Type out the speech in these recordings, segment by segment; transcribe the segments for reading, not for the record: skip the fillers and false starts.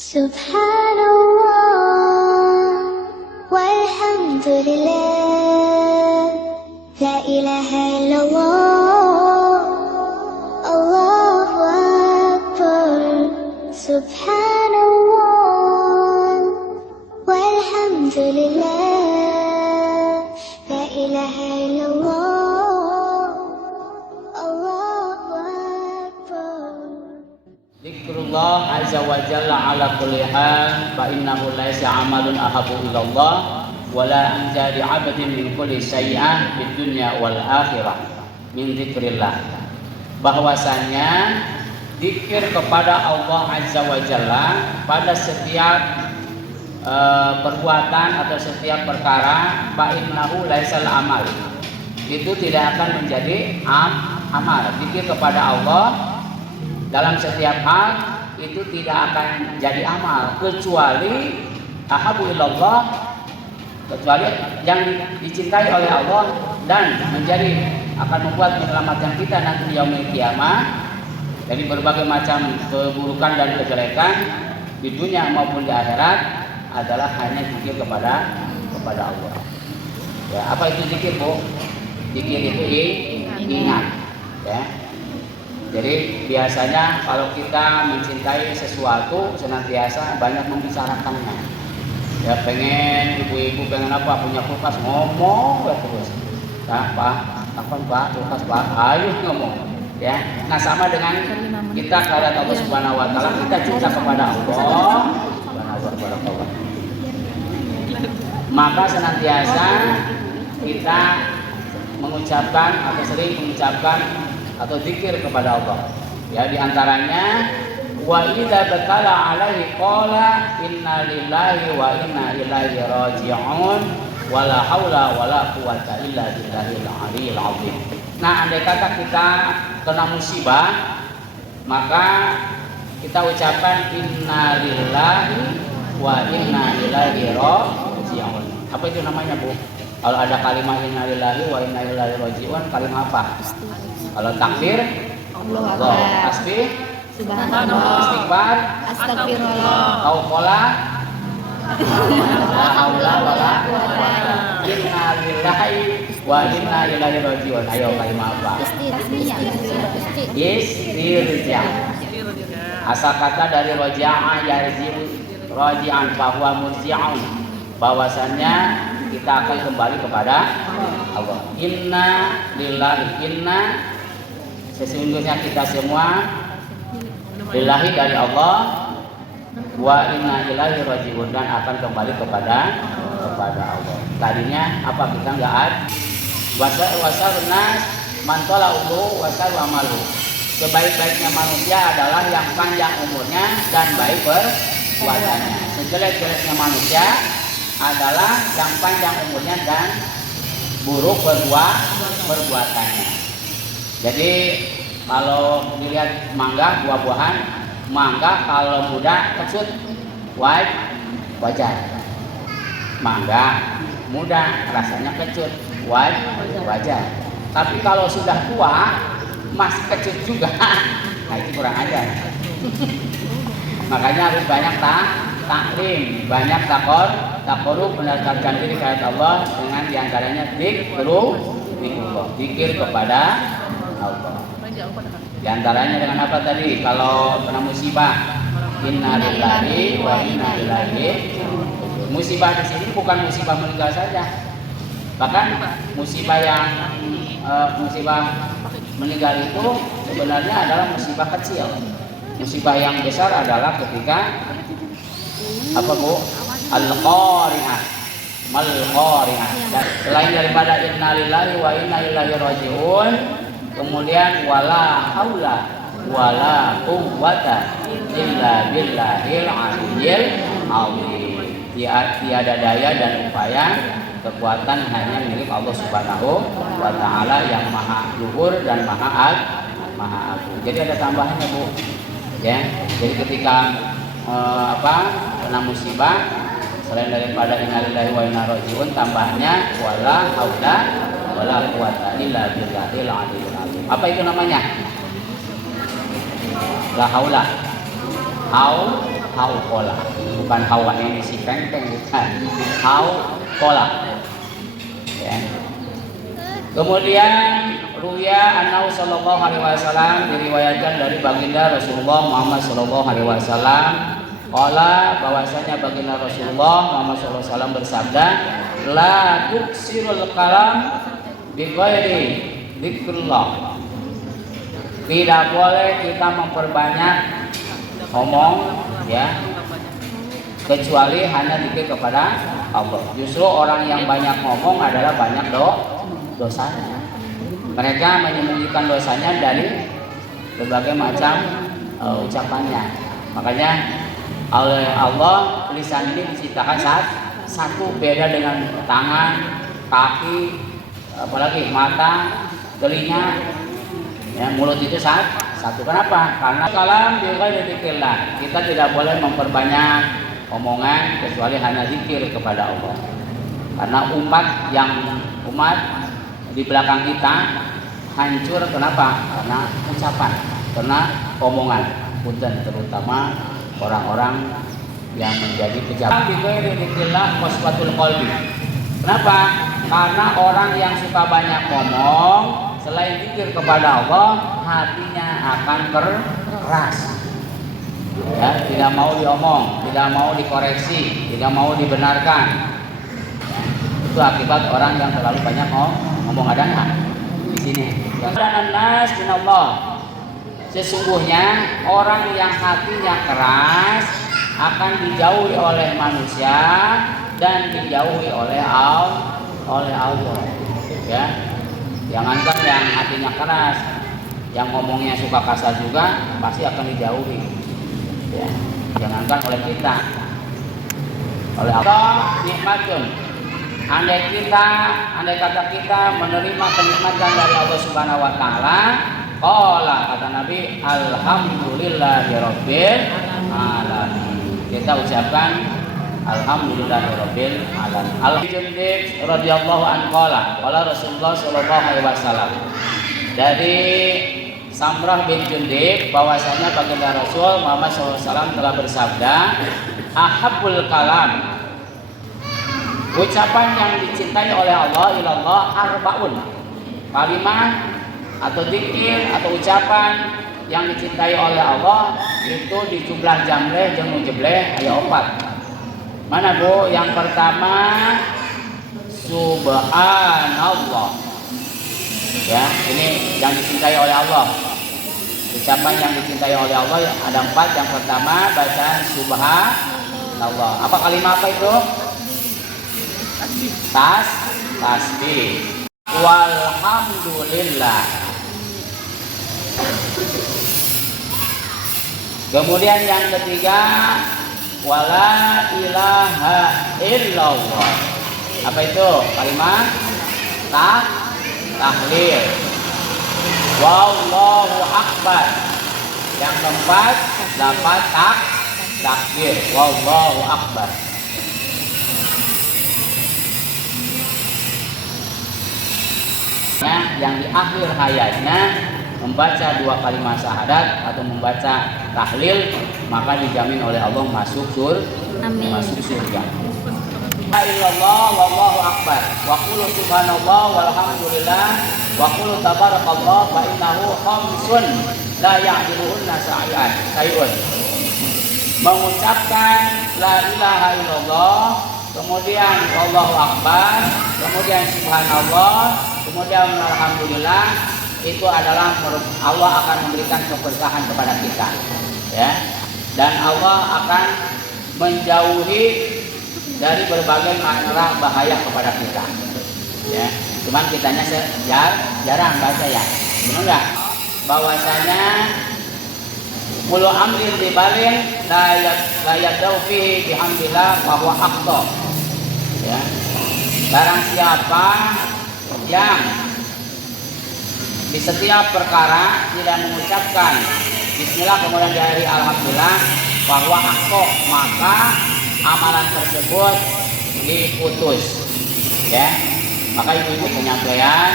Subhanallah walhamdulillah la ilaha illallah Allahu akbar Subhanallah walhamdulillah la ilaha illallah Allahu akbar. Zikrullah azza wa jalla ala kulli hal fa innahu laisa amalun ahabu ilallah wala anjadi abadin min kulli sayyi'ah fid dunya wal akhirah min zikrillah. Bahwasanya zikir kepada Allah azza wa jalla pada setiap perbuatan atau setiap perkara fa innahu laisal amal, itu tidak akan menjadi amal. Zikir kepada Allah dalam setiap hal itu tidak akan jadi amal kecuali ahabu ilallah, kecuali yang dicintai oleh Allah dan menjadi akan membuat menyelamatkan kita nanti yaumil qiyamah dari berbagai macam keburukan dan kejelekan di dunia maupun di akhirat adalah hanya zikir kepada Allah. Ya, apa itu zikir, Bu? Zikir itu ingat, ya. Jadi biasanya kalau kita mencintai sesuatu senantiasa banyak membicarakannya. Ya, pengen ibu-ibu pengen apa, punya kulkas, ngomong terus. Nah, Pak, kapan Pak kulkas Pak? Ayo ngomong. Ya, nah sama dengan kita kepada Allah Subhanahu Wa Taala, kita cinta kepada Allah Subhanahu Wa Taala. Maka senantiasa kita mengucapkan atau sering mengucapkan atau zikir kepada Allah. Ya, diantaranya wa idza bakala alaihi qala inna lillahi wa inna ilaihi raji'un wala haula wala quwwata illa billahil aliyil azim. Nah, andai kata kita kena musibah, maka kita ucapkan inna lillahi wa inna ilaihi raji'un. Apa itu namanya, Bu? Kalau ada kalimat inna lillahi wa inna ilaihi raji'un, kalimat apa? Kalau takbir, Allah, tasbih, subhanallah, istighfar, astagfirullah, tauqala, la haula wala quwwata inna lillahi wa inna ilaihi raji'un. Ayo kalimat apa? Istirja. Asal kata dari raja'a yarji'u raji'an bahwa murji'un, bahwasannya kita akan kembali kepada Allah. Inna lillahi, inna sesungguhnya kita semua lillahi dari Allah, wa inna ilaihi raji'un dan akan kembali kepada Allah. Tadinya apa kita enggak ada wasal nas mantola ulu wasal amalu. Sebaik-baiknya manusia adalah yang panjang umurnya dan baik perbuatannya. Sejelek-jeleknya manusia adalah yang panjang umurnya dan buruk perbuatannya. Jadi kalau dilihat mangga, buah-buahan, mangga kalau muda kecut wajar. Mangga muda rasanya kecut wajar. Tapi kalau sudah tua masih kecut juga, nah itu kurang ajar. Makanya harus banyak taklim, banyak takorub, mendekatkan diri kepada Allah dengan diantaranya zikir kepada Allah. Di antaranya dengan apa tadi? Kalau kena musibah, inna lillahi wa inna ilaihi. Musibah di sini bukan musibah meninggal saja. Bahkan musibah meninggal itu sebenarnya adalah musibah kecil. Musibah yang besar adalah ketika apa, Bu? Al-qari'ah. Mal-qari'ah. Selain daripada inna lillahi wa inna ilaihi raji'un, kemudian wala haula wala quwwata illa billahil aliyyil azim. Tiada daya dan upaya kekuatan hanya milik Allah Subhanahu wa taala yang maha luhur dan maha agung. Jadi ada tambahannya, Bu. Ya. Jadi ketika kena musibah, selain daripada innalillahi wa inna ilaihi raji'un, tambahnya wala haula wala quwwata illa billahil aliyyil azim. Apa itu namanya? La haula. hauqala. Bukan hawa ini si pengpeng, bukan. Hauqala. Ya. Kemudian ruya annahu sallallahu alaihi wasallam, diriwayatkan dari baginda Rasulullah Muhammad sallallahu alaihi wasallam, qala, bahwasanya baginda Rasulullah Muhammad sallallahu alaihi wasallam bersabda, la tuksirul kalam bi ghairi dzikrillah. Tidak boleh kita memperbanyak ngomong, ya, kecuali hanya zikir kepada Allah. Justru orang yang banyak ngomong adalah banyak dosanya. Mereka menyembunyikan dosanya dari berbagai macam ucapannya. Makanya oleh Allah lisan ini diciptakan satu, beda dengan tangan, kaki, apalagi mata, telinga, ya, mulut itu satu. Kenapa? Karena kalam bi dzikrillah. Kita tidak boleh memperbanyak omongan kecuali hanya zikir kepada Allah. Karena umat di belakang kita hancur, kenapa? Karena ucapan, karena omongan. Punten, terutama orang-orang yang menjadi pejabat. Bi dzikrillah waswatul qalbi. Kenapa? Karena orang yang suka banyak ngomong, selain zikir kepada Allah, hatinya akan keras. Ya, tidak mau diomong, tidak mau dikoreksi, tidak mau dibenarkan. Itu akibat orang yang terlalu banyak ngomong. Adanya di sini. Dan nas minallah. Sesungguhnya orang yang hatinya keras akan dijauhi oleh manusia dan dijauhi oleh Allah. Ya. Jangankan yang hatinya keras, yang ngomongnya suka kasar juga pasti akan dijauhi. Ya. Jangankan oleh kita, oleh Allah nikmatun. Andai kata kita menerima kenikmatan dari Allah Subhanahu wa taala, qala, kata Nabi, alhamdulillahirabbil alamin. Kita ucapkan alhamdulillahirabbil alamin. Al-Jundib radhiyallahu anhu qala Rasulullah sallallahu alaihi wasallam. Dari Samrah bin Jundib, bahwasanya baginda Rasul Muhammad sallallahu alaihi wasallam telah bersabda, ahabbul kalam, ucapan yang dicintai oleh Allah ilallah arbaun. Kalimat atau zikir atau ucapan yang dicintai oleh Allah itu di jumlah jamleh jeung jebleh aya 4. Mana Bu? Yang pertama subhanallah. Ya, ini yang dicintai oleh Allah. Ucapan yang dicintai oleh Allah ada 4. Yang pertama bacaan subhanallah. Apa kalimat apa itu? Tasbih. Walhamdulillah. Kemudian yang ketiga, wala ilaha illallah. Apa itu? Kalimat tahlil. Wallahu akbar. Yang keempat, dapat takbir. Wallahu akbar. Yang di akhir hayatnya membaca 2 kalimat syahadat atau membaca tahlil, maka dijamin oleh Allah masuk surga. La illallah wallahu akbar wa qulu subhanallah walhamdulillah wa qulu tabarakallah fa innahu khamsun la ya'diluhunna sayun. Mengucapkan la ilaha illallah, kemudian Allahu akbar, kemudian subhanallah, kemudian alhamdulillah, itu adalah Allah akan memberikan keberkahan kepada kita, ya. Dan Allah akan menjauhi dari berbagai macam bahaya kepada kita, ya. Cuman kitanya jarang baca, ya, benar nggak? Bahwasanya mulu amrin dibalin la yadau fihi bihamdillah wa huwa aqta, ya. Barang siapa yang di setiap perkara tidak mengucapkan bismillah kemudian diakhiri alhamdulillah bahwa aqta, maka amalan tersebut diputus, ya. Maka ibu-ibu penyampaian,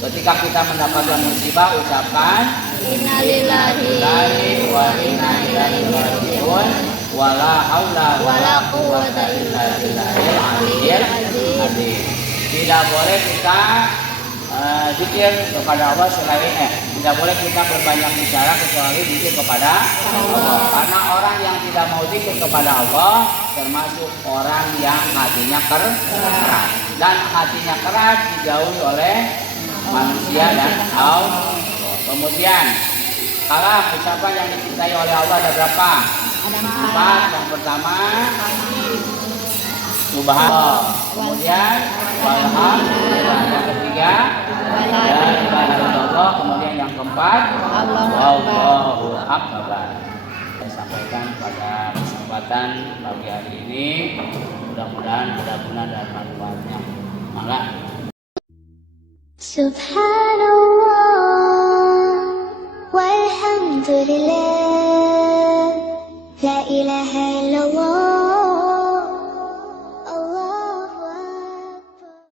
ketika kita mendapatkan musibah, ucapkan Inna lillahi wa inna ilaihi raji'un. Wala haula wala quwwata illa billahil aliyyil azim. Tidak boleh kita zikir kepada Allah selain tidak boleh kita berbanyak bicara kecuali zikir kepada Allah. Karena orang yang tidak mau zikir kepada Allah termasuk orang yang hatinya keras. Dan hatinya keras dijauhi oleh manusia dan Allah. Kemudian kalam ucapan yang dicintai oleh Allah ada berapa? 4. Yang pertama Subhanallah. Kemudian walhamdulillah. Yang ketiga la ilaha illallah. Kemudian yang keempat Allahu akbar. Saya sampaikan pada kesempatan pagi hari ini, mudah-mudahan ada guna dan manfaatnya. Maka Subhanallah walhamdulillah la ilaha illallah